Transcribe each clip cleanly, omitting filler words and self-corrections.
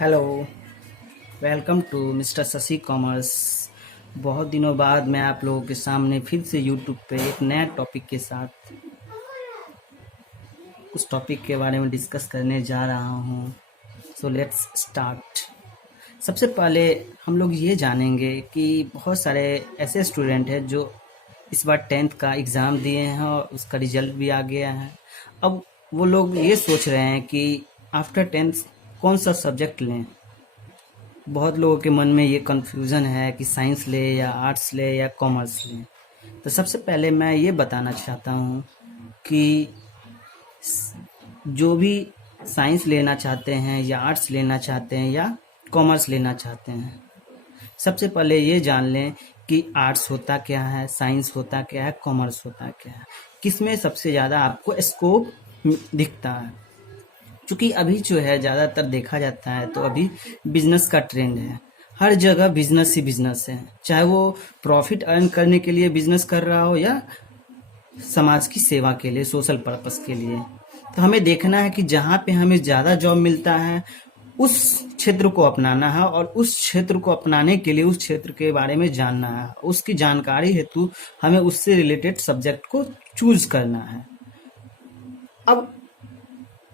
Hello, welcome to mister Shashi commerce. बहुत दिनों बाद मैं आप लोगों के सामने फिर से यूट्यूब पे एक नया टॉपिक के साथ उस टॉपिक के बारे में डिस्कस करने जा रहा हूँ। So let's start. सबसे पहले हम लोग ये जानेंगे कि बहुत सारे ऐसे स्टूडेंट हैं जो इस बार 10th का एग्ज़ाम दिए हैं और उसका रिजल्ट भी आ गया है। अब वो लोग ये सोच रहे हैं कि आफ्टर 10th कौन सा सब्जेक्ट लें। बहुत लोगों के मन में ये कन्फ्यूज़न है कि साइंस ले या आर्ट्स ले या कॉमर्स ले। तो सबसे पहले मैं ये बताना चाहता हूँ कि जो भी साइंस लेना चाहते हैं या आर्ट्स लेना चाहते हैं या कॉमर्स लेना चाहते हैं, सबसे पहले ये जान लें कि आर्ट्स होता क्या है, साइंस होता क्या है, कॉमर्स होता क्या है, किस में सबसे ज़्यादा आपको स्कोप दिखता है। क्योंकि अभी जो है ज़्यादातर देखा जाता है तो अभी बिजनेस का ट्रेंड है। हर जगह बिजनेस ही बिजनेस है, चाहे वो प्रॉफिट अर्न करने के लिए बिजनेस कर रहा हो या समाज की सेवा के लिए, सोशल पर्पस के लिए। तो हमें देखना है कि जहाँ पे हमें ज़्यादा जॉब मिलता है उस क्षेत्र को अपनाना है और उस क्षेत्र को अपनाने के लिए उस क्षेत्र के बारे में जानना है। उसकी जानकारी हेतु हमें उससे रिलेटेड सब्जेक्ट को चूज करना है। अब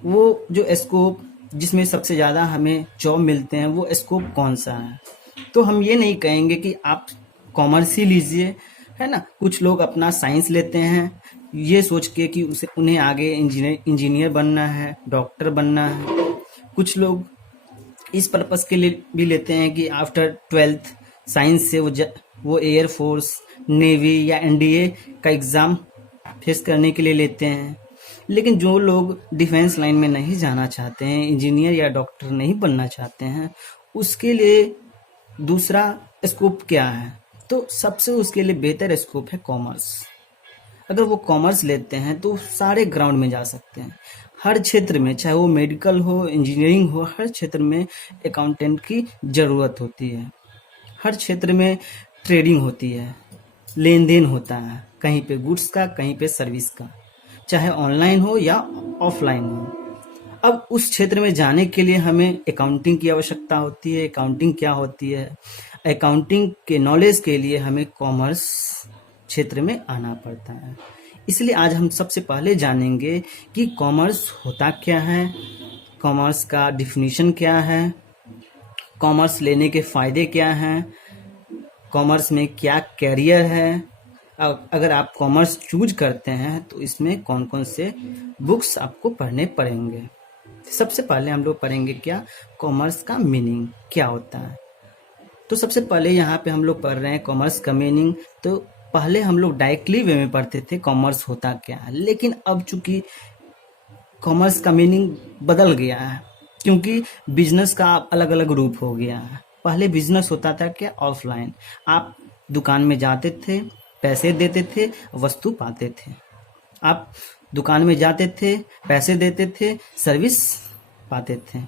वो जो स्कोप जिसमें सबसे ज़्यादा हमें जॉब मिलते हैं वो स्कोप कौन सा है। तो हम ये नहीं कहेंगे कि आप कॉमर्स ही लीजिए, है ना। कुछ लोग अपना साइंस लेते हैं ये सोच के कि उसे उन्हें आगे इंजीनियर बनना है, डॉक्टर बनना है। कुछ लोग इस पर्पस के लिए भी लेते हैं कि आफ्टर 12th साइंस से वो एयर फोर्स, नेवी या एनडीए का एग्ज़ाम फेस करने के लिए लेते हैं। लेकिन जो लोग डिफेंस लाइन में नहीं जाना चाहते हैं, इंजीनियर या डॉक्टर नहीं बनना चाहते हैं, उसके लिए दूसरा स्कोप क्या है। तो सबसे उसके लिए बेहतर स्कोप है कॉमर्स। अगर वो कॉमर्स लेते हैं तो सारे ग्राउंड में जा सकते हैं। हर क्षेत्र में, चाहे वो मेडिकल हो, इंजीनियरिंग हो, हर क्षेत्र में अकाउंटेंट की ज़रूरत होती है। हर क्षेत्र में ट्रेडिंग होती है, लेन देन होता है, कहीं पे गुड्स का, कहीं पे सर्विस का, चाहे ऑनलाइन हो या ऑफलाइन हो। अब उस क्षेत्र में जाने के लिए हमें अकाउंटिंग की आवश्यकता होती है। अकाउंटिंग क्या होती है, अकाउंटिंग के नॉलेज के लिए हमें कॉमर्स क्षेत्र में आना पड़ता है। इसलिए आज हम सबसे पहले जानेंगे कि कॉमर्स होता क्या है, कॉमर्स का डिफिनीशन क्या है, कॉमर्स लेने के फ़ायदे क्या हैं, कॉमर्स में क्या कैरियर है। अगर आप कॉमर्स चूज करते हैं तो इसमें कौन कौन से बुक्स आपको पढ़ने पड़ेंगे। सबसे पहले हम लोग पढ़ेंगे क्या, कॉमर्स का मीनिंग क्या होता है। तो सबसे पहले यहाँ पे हम लोग पढ़ रहे हैं कॉमर्स का मीनिंग। तो पहले हम लोग डायरेक्टली वे में पढ़ते थे कॉमर्स होता क्या है, लेकिन अब चूंकि कॉमर्स का मीनिंग बदल गया है, क्योंकि बिजनेस का अलग अलग रूप हो गया है। पहले बिजनेस होता था क्या, ऑफलाइन। आप दुकान में जाते थे, पैसे देते थे, वस्तु पाते थे। आप दुकान में जाते थे, पैसे देते थे, सर्विस पाते थे।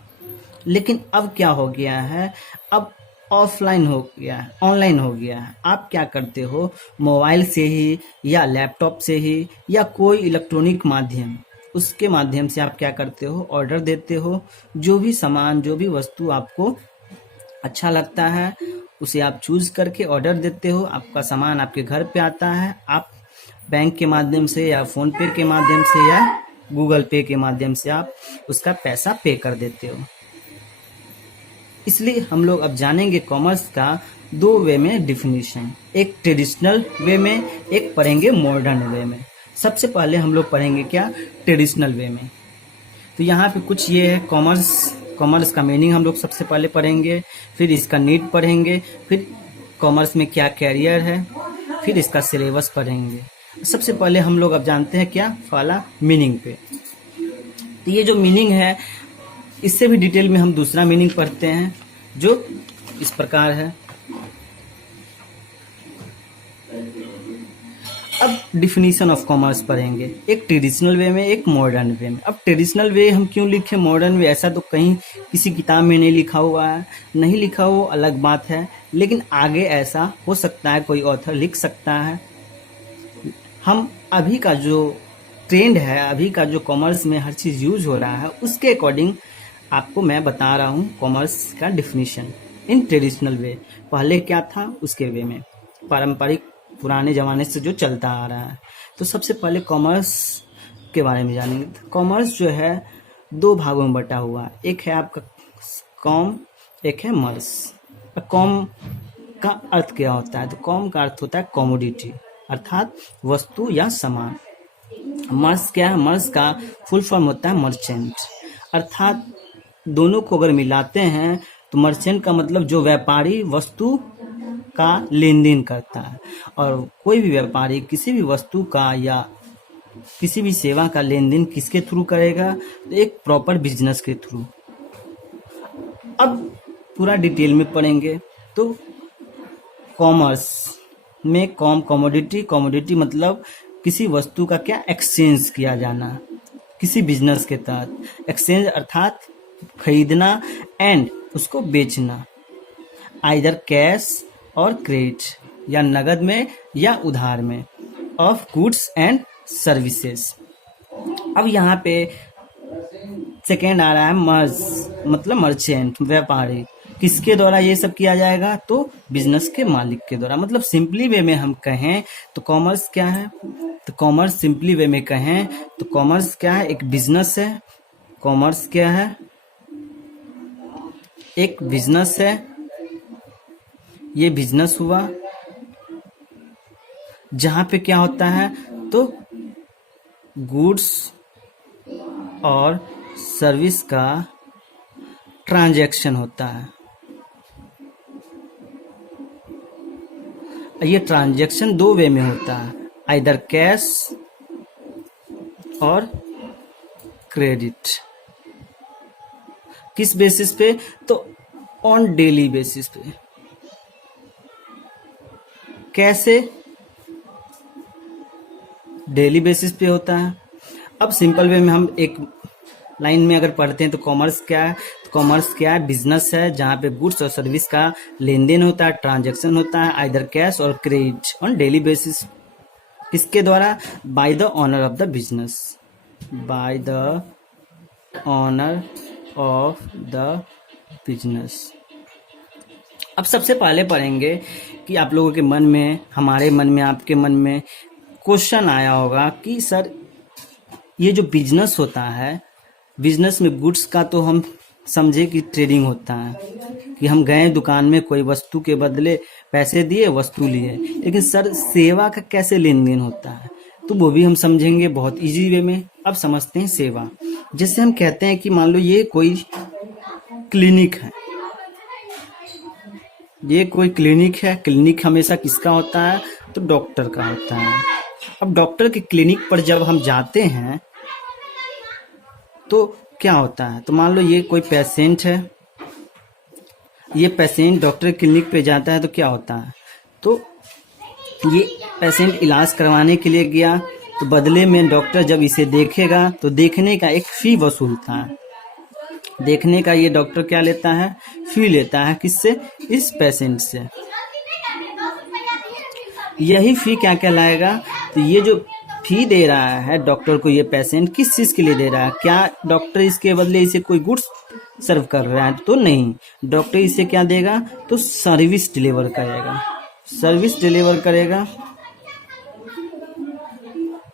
लेकिन अब क्या हो गया है, अब ऑफलाइन हो गया है, ऑनलाइन हो गया है। आप क्या करते हो, मोबाइल से ही या लैपटॉप से ही या कोई इलेक्ट्रॉनिक माध्यम, उसके माध्यम से आप क्या करते हो, ऑर्डर देते हो। जो भी सामान, जो भी वस्तु आपको अच्छा लगता है उसे आप चूज करके ऑर्डर देते हो। आपका सामान आपके घर पे आता है। आप बैंक के माध्यम से या फोन पे के माध्यम से या गूगल पे के माध्यम से आप उसका पैसा पे कर देते हो। इसलिए हम लोग अब जानेंगे कॉमर्स का दो वे में डिफिनीशन, एक ट्रेडिशनल वे में, एक पढ़ेंगे मॉडर्न वे में। सबसे पहले हम लोग पढ़ेंगे क्या, ट्रेडिशनल वे में। तो यहाँ पे कुछ ये है कॉमर्स का मीनिंग हम लोग सबसे पहले पढ़ेंगे, फिर इसका नीड पढ़ेंगे, फिर कॉमर्स में क्या कैरियर है, फिर इसका सिलेबस पढ़ेंगे। सबसे पहले हम लोग अब जानते हैं क्या, वाला मीनिंग पे। तो ये जो मीनिंग है, इससे भी डिटेल में हम दूसरा मीनिंग पढ़ते हैं जो इस प्रकार है। अब डिफिनीशन ऑफ कॉमर्स पढ़ेंगे, एक ट्रेडिशनल वे में, एक मॉडर्न वे में। अब ट्रेडिशनल वे हम क्यों लिखे, मॉडर्न वे ऐसा तो कहीं किसी किताब में नहीं लिखा हुआ है। नहीं लिखा हो अलग बात है, लेकिन आगे ऐसा हो सकता है, कोई ऑथर लिख सकता है। हम अभी का जो ट्रेंड है, अभी का जो कॉमर्स में हर चीज़ यूज हो रहा है, उसके अकॉर्डिंग आपको मैं बता रहा हूँ कॉमर्स का डिफिनीशन इन ट्रेडिशनल वे। पहले क्या था उसके वे में, पारंपरिक पुराने ज़माने से जो चलता आ रहा है। तो सबसे पहले कॉमर्स के बारे में जानेंगे। तो कॉमर्स जो है दो भागों में बटा हुआ है, एक है आपका कॉम, एक है मर्स। कॉम का अर्थ क्या होता है? तो कॉम का अर्थ होता है कॉमोडिटी, अर्थात वस्तु या सामान। मर्स क्या है? मर्स का फुल फॉर्म होता है मर्चेंट, अर्थात दोनों को अगर मिलाते हैं तो मर्चेंट का मतलब जो व्यापारी वस्तु का लेन देन करता है। और कोई भी व्यापारी किसी भी वस्तु का या किसी भी सेवा का लेन देन किसके थ्रू करेगा? तो एक प्रॉपर बिजनेस के थ्रू। अब पूरा डिटेल में पढ़ेंगे। तो कॉमर्स में कॉमोडिटी, कॉमोडिटी मतलब किसी वस्तु का क्या एक्सचेंज किया जाना किसी बिजनेस के तहत। एक्सचेंज अर्थात खरीदना एंड उसको बेचना, आइदर कैश और क्रेडिट, या नगद में या उधार में, ऑफ गुड्स एंड सर्विसेज। अब यहाँ पे सेकेंड आ रहा है मर्ज, मतलब मर्चेंट, व्यापारी। किसके द्वारा ये सब किया जाएगा? तो बिजनेस के मालिक के द्वारा। मतलब सिंपली वे में हम कहें तो कॉमर्स क्या है? तो कॉमर्स सिंपली वे में कहें तो कॉमर्स क्या है? एक बिजनेस है। कॉमर्स क्या है? एक बिजनेस है। ये बिजनेस हुआ जहां पे क्या होता है? तो गुड्स और सर्विस का ट्रांजैक्शन होता है। ये ट्रांजैक्शन दो वे में होता है, आइदर कैश और क्रेडिट। किस बेसिस पे? तो ऑन डेली बेसिस पे। कैसे? डेली बेसिस पे होता है। अब सिंपल वे में हम एक लाइन में अगर पढ़ते हैं तो कॉमर्स क्या है? तो कॉमर्स क्या है? बिजनेस है जहां पे गुड्स और सर्विस का लेन देन होता है, ट्रांजैक्शन होता है, आइदर कैश और क्रेडिट ऑन डेली बेसिस। किसके द्वारा? By the owner of the business, by the owner of the business. अब सबसे पहले पढ़ेंगे कि आप लोगों के मन में, हमारे मन में, आपके मन में क्वेश्चन आया होगा कि सर ये जो बिजनेस होता है, बिजनेस में गुड्स का तो हम समझे कि ट्रेडिंग होता है कि हम गए दुकान में, कोई वस्तु के बदले पैसे दिए, वस्तु लिए। लेकिन सर सेवा का कैसे लेन देन होता है? तो वो भी हम समझेंगे बहुत इजी वे में। अब समझते हैं सेवा। जैसे हम कहते हैं कि मान लो ये कोई क्लिनिक है, ये कोई क्लिनिक है। क्लिनिक हमेशा किसका होता है? तो डॉक्टर का होता है। अब डॉक्टर के क्लिनिक पर जब हम जाते हैं तो क्या होता है? तो मान लो ये कोई पेशेंट है, ये पेशेंट डॉक्टर क्लिनिक पे जाता है तो क्या होता है? तो ये पेशेंट इलाज करवाने के लिए गया, तो बदले में डॉक्टर जब इसे देखेगा तो देखने का एक फी वसूलता है। देखने का ये डॉक्टर क्या लेता है? फी लेता है। किससे? इस पेशेंट से। यही फी क्या कहलाएगा? तो ये जो फी दे रहा है डॉक्टर को ये पेशेंट, किस चीज के लिए दे रहा है? क्या डॉक्टर इसके बदले इसे कोई गुड्स सर्व कर रहा है? तो नहीं, डॉक्टर इसे क्या देगा? तो सर्विस डिलीवर करेगा, सर्विस डिलीवर करेगा।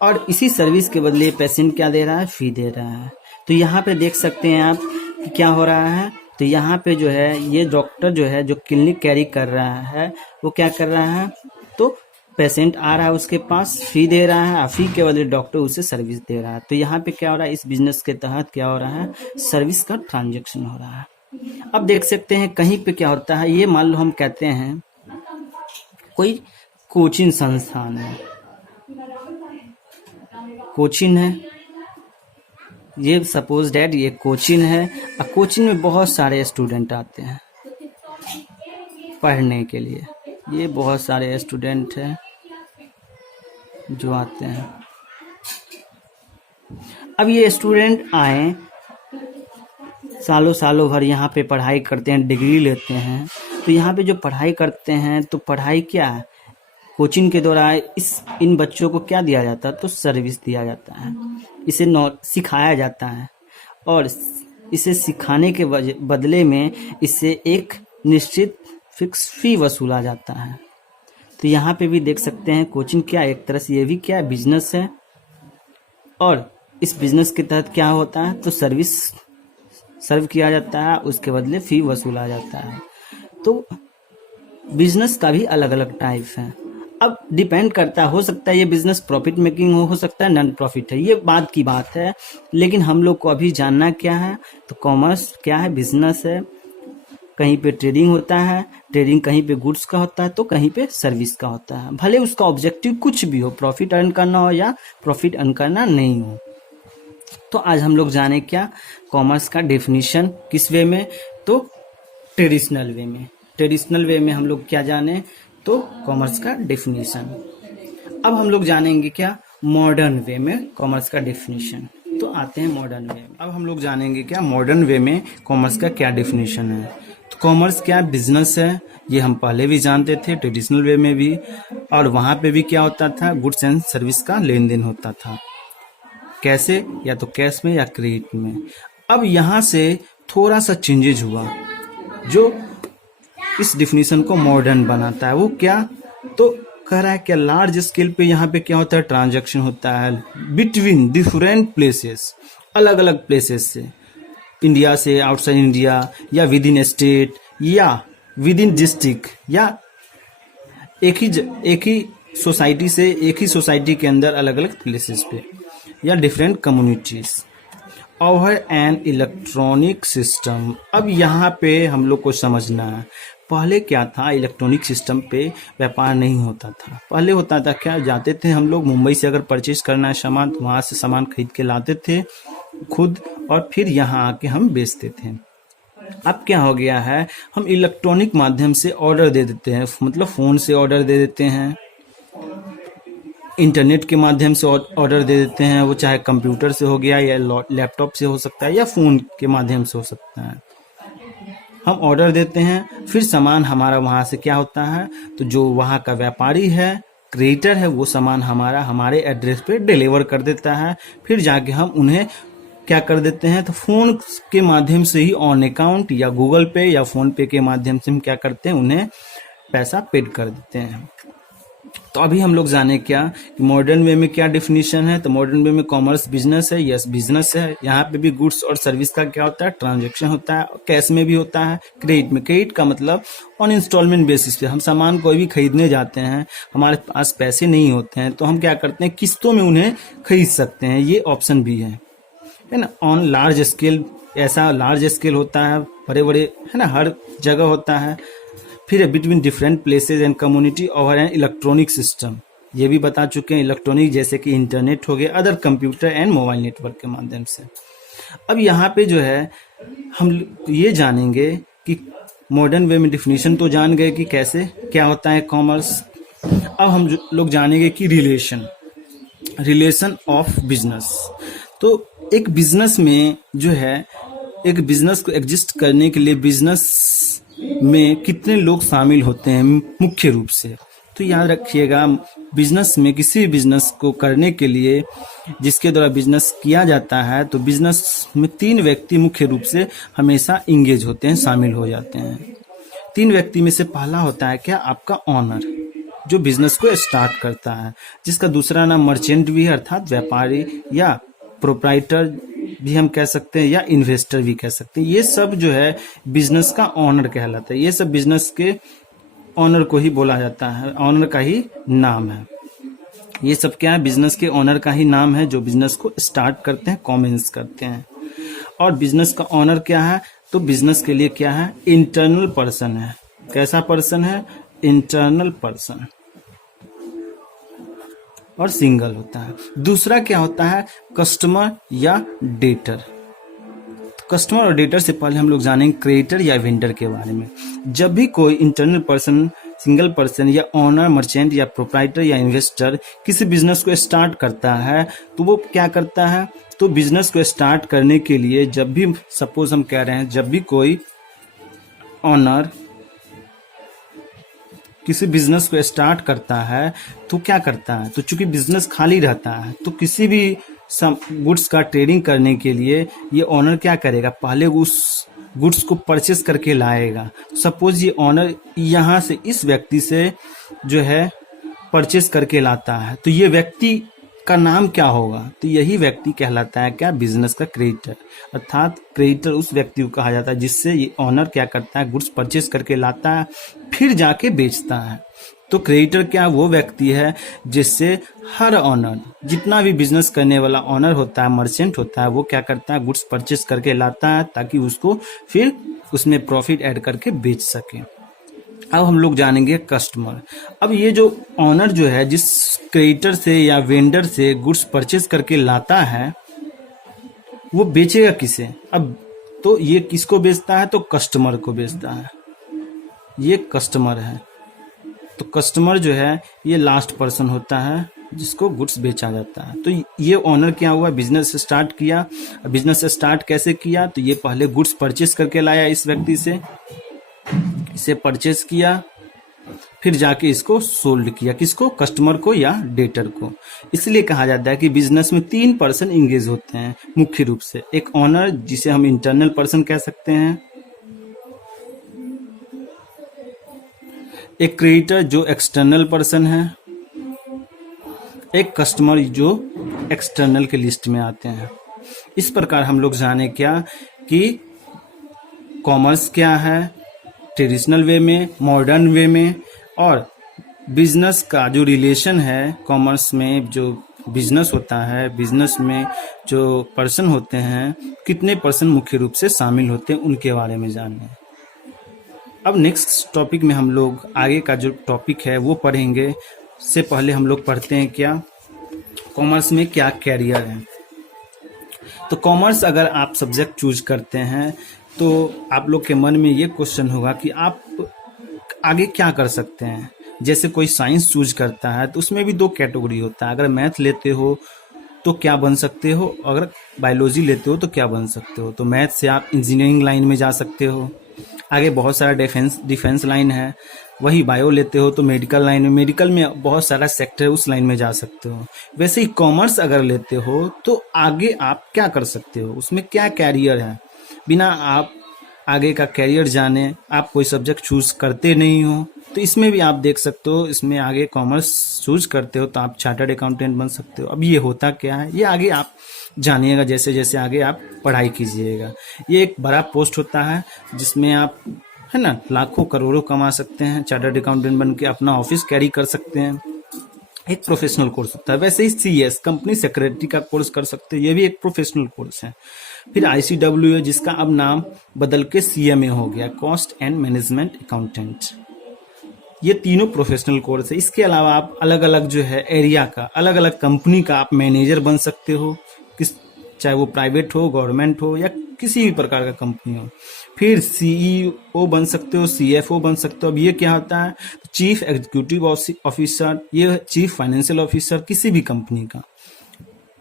और इसी सर्विस के बदले पेशेंट क्या दे रहा है? फी दे रहा है। तो यहाँ पे देख सकते हैं आप कि क्या हो रहा है। तो यहाँ पे जो है ये डॉक्टर जो है, जो क्लिनिक कैरी कर रहा है, वो क्या कर रहा है? तो पेशेंट आ रहा है उसके पास, फी दे रहा है, फी के बदले डॉक्टर उसे सर्विस दे रहा है। तो यहाँ पे क्या हो रहा है? इस बिजनेस के तहत क्या हो रहा है? सर्विस का ट्रांजैक्शन हो रहा है। अब देख सकते हैं कहीं पे क्या होता है। ये मान लो हम कहते हैं कोई कोचिंग संस्थान है, कोचिंग है, ये सपोज डैट ये कोचिंग है। और कोचिंग में बहुत सारे स्टूडेंट आते हैं पढ़ने के लिए। ये बहुत सारे स्टूडेंट हैं जो आते हैं। अब ये स्टूडेंट आए, सालों सालों भर यहाँ पे पढ़ाई करते हैं, डिग्री लेते हैं। तो यहाँ पे जो पढ़ाई करते हैं, तो पढ़ाई क्या है? कोचिंग के द्वारा इन बच्चों को क्या दिया जाता है? तो सर्विस दिया जाता है, इसे सिखाया जाता है। और इसे सिखाने के बदले में इससे एक निश्चित फिक्स फी वसूला जाता है। तो यहाँ पे भी देख सकते हैं कोचिंग क्या एक तरह से ये भी क्या बिजनेस है, और इस बिजनेस के तहत क्या होता है तो सर्विस सर्व किया जाता है, उसके बदले फी वसूला जाता है। तो बिजनेस का भी अलग अलग टाइप है। अब डिपेंड करता है, हो सकता है ये बिजनेस प्रॉफिट मेकिंग हो सकता है नॉन प्रॉफिट है, ये बात की बात है। लेकिन हम लोग को अभी जानना क्या है तो कॉमर्स क्या है, बिजनेस है। कहीं पे ट्रेडिंग होता है, ट्रेडिंग कहीं पे गुड्स का होता है तो कहीं पे सर्विस का होता है। भले उसका ऑब्जेक्टिव कुछ भी हो, प्रॉफिट अर्न करना हो या प्रॉफिट अर्न करना नहीं हो। तो आज हम लोग जाने क्या कॉमर्स का डेफिनेशन किस वे में, तो ट्रेडिशनल वे में। ट्रेडिशनल वे में हम लोग क्या जाने तो कॉमर्स का डेफिनेशन। अब हम लोग जानेंगे क्या मॉडर्न वे में कॉमर्स का डेफिनेशन। तो आते हैं मॉडर्न वे में। अब हम लोग जानेंगे क्या मॉडर्न वे में कॉमर्स का क्या डेफिनेशन है। तो कॉमर्स क्या बिजनेस है, ये हम पहले भी जानते थे ट्रेडिशनल वे में भी, और वहां पे भी क्या होता था गुड्स एंड सर्विस का लेन देन होता था। कैसे, या तो कैश में या क्रेडिट में। अब यहाँ से थोड़ा सा चेंजेज हुआ जो इस डिफिनीशन को मॉडर्न बनाता है। वो क्या, तो कह रहा है क्या लार्ज स्केल पे यहाँ पे क्या होता है ट्रांजैक्शन होता है बिटवीन डिफरेंट प्लेसेस, अलग अलग प्लेसेस से, इंडिया से आउटसाइड इंडिया, या विद इन स्टेट, या विद इन डिस्ट्रिक्ट, या एक ही सोसाइटी से एक ही सोसाइटी के अंदर अलग अलग प्लेसेस पे, या different communities over an electronic system. अब यहाँ पे हम लोग को समझना है पहले क्या था, इलेक्ट्रॉनिक सिस्टम पे व्यापार नहीं होता था। पहले होता था क्या, जाते थे हम लोग मुंबई से अगर परचेज करना है सामान तो वहां से सामान खरीद के लाते थे खुद, और फिर यहाँ आके हम बेचते थे। अब क्या हो गया है, हम इलेक्ट्रॉनिक माध्यम से ऑर्डर दे देते हैं, मतलब फोन से ऑर्डर दे देते हैं, इंटरनेट के माध्यम से ऑर्डर दे देते हैं, वो चाहे कंप्यूटर से हो गया या लैपटॉप से हो सकता है या फोन के माध्यम से हो सकता है। हम ऑर्डर देते हैं, फिर सामान हमारा वहां से क्या होता है तो जो वहां का व्यापारी है, क्रिएटर है, वो सामान हमारे एड्रेस पे डिलीवर कर देता है। फिर जाके हम उन्हें क्या कर देते हैं तो फोन के माध्यम से ही ऑन अकाउंट या गूगल पे या फोन पे के माध्यम से हम क्या करते हैं उन्हें पैसा पेड कर देते हैं। तो अभी हम लोग जाने क्या मॉडर्न वे में क्या डेफिनेशन है। तो मॉडर्न वे में कॉमर्स बिजनेस है, यस बिजनेस है। यहाँ पे भी गुड्स और सर्विस का क्या होता है ट्रांजैक्शन होता है, कैश में भी होता है, क्रेडिट में। क्रेडिट का मतलब ऑन इंस्टॉलमेंट बेसिस पे हम सामान कोई भी खरीदने जाते हैं, हमारे पास पैसे नहीं होते हैं तो हम क्या करते हैं किस्तों में उन्हें खरीद सकते हैं, ये ऑप्शन भी है ना। ऑन लार्ज स्केल, ऐसा लार्ज स्केल होता है, बड़े बड़े है ना, हर जगह होता है। फिर between different places and community over an electronic system, ये भी बता चुके हैं इलेक्ट्रॉनिक जैसे कि इंटरनेट हो गया, other computer and mobile network के माध्यम से। अब यहाँ पे जो है हम ये जानेंगे कि मॉडर्न वे में डिफिनीशन तो जान गए कि कैसे क्या होता है कॉमर्स। अब हम लोग जानेंगे कि रिलेशन ऑफ बिजनेस। तो एक बिजनेस में जो है, एक बिजनेस को एग्जिस्ट करने के लिए बिजनेस में कितने लोग शामिल होते हैं मुख्य रूप से। तो याद रखिएगा बिजनेस में किसी भी बिजनेस को करने के लिए जिसके द्वारा बिजनेस किया जाता है तो बिजनेस में 3 व्यक्ति मुख्य रूप से हमेशा इंगेज होते हैं, शामिल हो जाते हैं। 3 व्यक्ति में से पहला होता है क्या आपका ऑनर, जो बिजनेस को स्टार्ट करता है, जिसका दूसरा नाम मर्चेंट भी है अर्थात व्यापारी, या प्रोप्राइटर भी हम कह सकते हैं, या इन्वेस्टर भी कह सकते हैं। ये सब जो है बिजनेस का ऑनर कहलाता है। ये सब बिजनेस के ऑनर को ही बोला जाता है, ऑनर का ही नाम है। ये सब क्या है बिजनेस के ऑनर का ही नाम है जो बिजनेस को स्टार्ट करते हैं, कॉमेंस करते हैं। और बिजनेस का ऑनर क्या है तो बिजनेस के लिए क्या है इंटरनल पर्सन है। कैसा पर्सन है, इंटरनल पर्सन, और सिंगल होता है। दूसरा क्या होता है कस्टमर या डेटर। कस्टमर और डेटर से पहले हम लोग जानेंगे क्रिएटर या वेंडर के बारे में। जब भी कोई इंटरनल पर्सन, सिंगल पर्सन या ऑनर, मर्चेंट या प्रोप्राइटर या इन्वेस्टर किसी बिजनेस को स्टार्ट करता है तो वो क्या करता है तो बिजनेस को स्टार्ट करने के लिए जब भी सपोज हम कह रहे हैं जब भी कोई ऑनर किसी बिजनेस को स्टार्ट करता है तो क्या करता है तो चूंकि बिजनेस खाली रहता है तो किसी भी गुड्स का ट्रेडिंग करने के लिए ये ऑनर क्या करेगा, पहले उस गुड्स को परचेस करके लाएगा। सपोज ये ऑनर यहाँ से इस व्यक्ति से जो है परचेस करके लाता है, तो ये व्यक्ति का नाम क्या होगा, तो यही व्यक्ति कहलाता है क्या, बिजनेस का क्रेडिटर। अर्थात क्रेडिटर उस व्यक्ति को कहा जाता है जिससे ये ऑनर क्या करता है, गुड्स परचेस करके लाता है फिर जाके बेचता है। तो क्रेडिटर क्या, वो व्यक्ति है जिससे हर ऑनर, जितना भी बिजनेस करने वाला ऑनर होता है, मर्चेंट होता है, वो क्या करता है, गुड्स परचेस करके लाता है ताकि उसको फिर उसमें प्रॉफिट ऐड करके बेच सके। अब हम लोग जानेंगे कस्टमर। अब ये जो ऑनर जो है जिस क्रेडिटर से या वेंडर से गुड्स परचेस करके लाता है, वो बेचेगा किसे, अब तो ये किसको बेचता है, तो कस्टमर को बेचता है। ये कस्टमर है, तो कस्टमर जो है ये लास्ट पर्सन होता है जिसको गुड्स बेचा जाता है। तो ये ऑनर क्या हुआ, बिजनेस स्टार्ट किया। बिजनेस स्टार्ट कैसे किया, तो ये पहले गुड्स परचेस करके लाया इस व्यक्ति से, इसे परचेस किया, फिर जाके इसको सोल्ड किया, किसको, कस्टमर को या डेटर को। इसलिए कहा जाता है कि बिजनेस में 3 पर्सन इंगेज होते हैं मुख्य रूप से। एक ऑनर जिसे हम इंटरनल पर्सन कह सकते हैं, एक क्रेडिटर जो एक्सटर्नल पर्सन है, एक कस्टमर जो एक्सटर्नल के लिस्ट में आते हैं। इस प्रकार हम लोग जाने क्या कि कॉमर्स क्या है, ट्रेडिशनल वे में, मॉडर्न वे में, और बिजनेस का जो रिलेशन है, कॉमर्स में जो बिजनेस होता है, बिजनेस में जो पर्सन होते हैं, कितने पर्सन मुख्य रूप से शामिल होते हैं, उनके बारे में जानना है। अब नेक्स्ट टॉपिक में हम लोग आगे का जो टॉपिक है वो पढ़ेंगे। से पहले हम लोग पढ़ते हैं क्या, कॉमर्स में क्या कैरियर है। तो कॉमर्स अगर आप सब्जेक्ट चूज करते हैं तो आप लोग के मन में ये क्वेश्चन होगा कि आप आगे क्या कर सकते हैं। जैसे कोई साइंस चूज करता है तो उसमें भी 2 कैटेगरी होता है, अगर मैथ लेते हो तो क्या बन सकते हो, अगर बायोलॉजी लेते हो तो क्या बन सकते हो। तो मैथ से आप इंजीनियरिंग लाइन में जा सकते हो, आगे बहुत सारा डिफेंस लाइन है। वही बायो लेते हो तो मेडिकल लाइन में, मेडिकल में बहुत सारा सेक्टर है, उस लाइन में जा सकते हो। वैसे ही कॉमर्स अगर लेते हो तो आगे आप क्या कर सकते हो, उसमें क्या कैरियर है। बिना आप आगे का कैरियर जाने आप कोई सब्जेक्ट चूज करते नहीं हो, तो इसमें भी आप देख सकते हो, इसमें आगे कॉमर्स चूज करते हो तो आप चार्टर्ड अकाउंटेंट बन सकते हो। अब ये होता क्या है, ये आगे आप जानिएगा जैसे जैसे आगे आप पढ़ाई कीजिएगा। ये एक बड़ा पोस्ट होता है जिसमें आप, है ना, लाखों करोड़ों कमा सकते हैं, चार्टर्ड अकाउंटेंट बन के अपना ऑफिस कैरी कर सकते हैं। एक प्रोफेशनल कोर्स होता है। वैसे ही CS कंपनी सेक्रेटरी का कोर्स कर सकते हैं, ये भी एक प्रोफेशनल कोर्स है। फिर ICW है जिसका अब नाम बदल के CMA हो गया, कॉस्ट एंड मैनेजमेंट अकाउंटेंट। ये तीनों प्रोफेशनल कोर्स है। इसके अलावा आप अलग अलग जो है एरिया का, अलग अलग कंपनी का आप मैनेजर बन सकते हो, चाहे वो प्राइवेट हो, गवर्नमेंट हो, या किसी भी प्रकार का कंपनी हो। फिर CEO बन सकते हो, CFO बन सकते हो। अब ये क्या होता है, चीफ एग्जीक्यूटिव ऑफिसर, ये चीफ फाइनेंशियल ऑफिसर किसी भी कंपनी का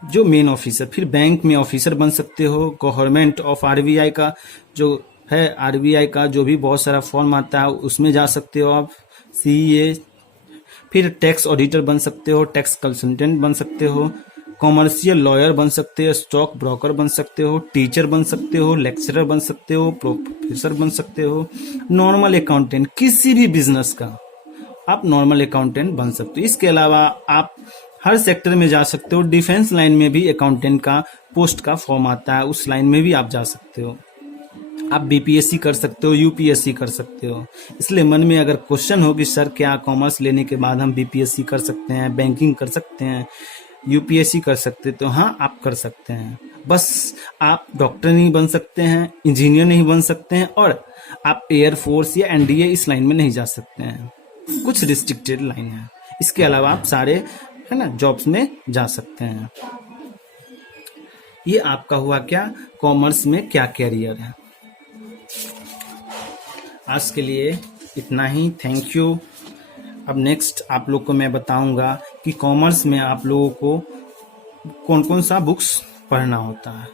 जो मेन ऑफिसर। फिर बैंक में ऑफिसर बन सकते हो, गवर्नमेंट ऑफ RBI का जो है, RBI का जो भी बहुत सारा फॉर्म आता है उसमें जा सकते हो आप, CA। फिर टैक्स ऑडिटर बन सकते हो, टैक्स कंसल्टेंट बन सकते हो, कॉमर्शियल लॉयर बन सकते हो, स्टॉक ब्रोकर बन सकते हो, टीचर बन सकते हो, लेक्चरर बन सकते हो, प्रोफेसर बन सकते हो, नॉर्मल अकाउंटेंट, किसी भी बिजनेस का आप नॉर्मल अकाउंटेंट बन सकते हो। इसके अलावा आप हर सेक्टर में जा सकते हो। डिफेंस लाइन में भी अकाउंटेंट का पोस्ट का फॉर्म आता है, उस लाइन में भी आप जा सकते हो। आप BPSC कर सकते हो, UPSC कर सकते हो। इसलिए मन में अगर क्वेश्चन हो कि सर क्या कॉमर्स लेने के बाद हम BPSC कर सकते हैं, बैंकिंग कर सकते हैं, UPSC कर सकते, तो हाँ आप कर सकते हैं। बस आप डॉक्टर नहीं बन सकते हैं, इंजीनियर नहीं बन सकते हैं, और आप एयरफोर्स या NDA इस लाइन में नहीं जा सकते हैं। कुछ रिस्ट्रिक्टेड लाइन है। इसके अलावा आप सारे, है ना, जॉब्स में जा सकते हैं। ये आपका हुआ क्या, कॉमर्स में क्या कैरियर है। आज के लिए इतना ही, थैंक यू। अब नेक्स्ट आप लोग को मैं बताऊंगा कि कॉमर्स में आप लोगों को कौन कौन सा बुक्स पढ़ना होता है।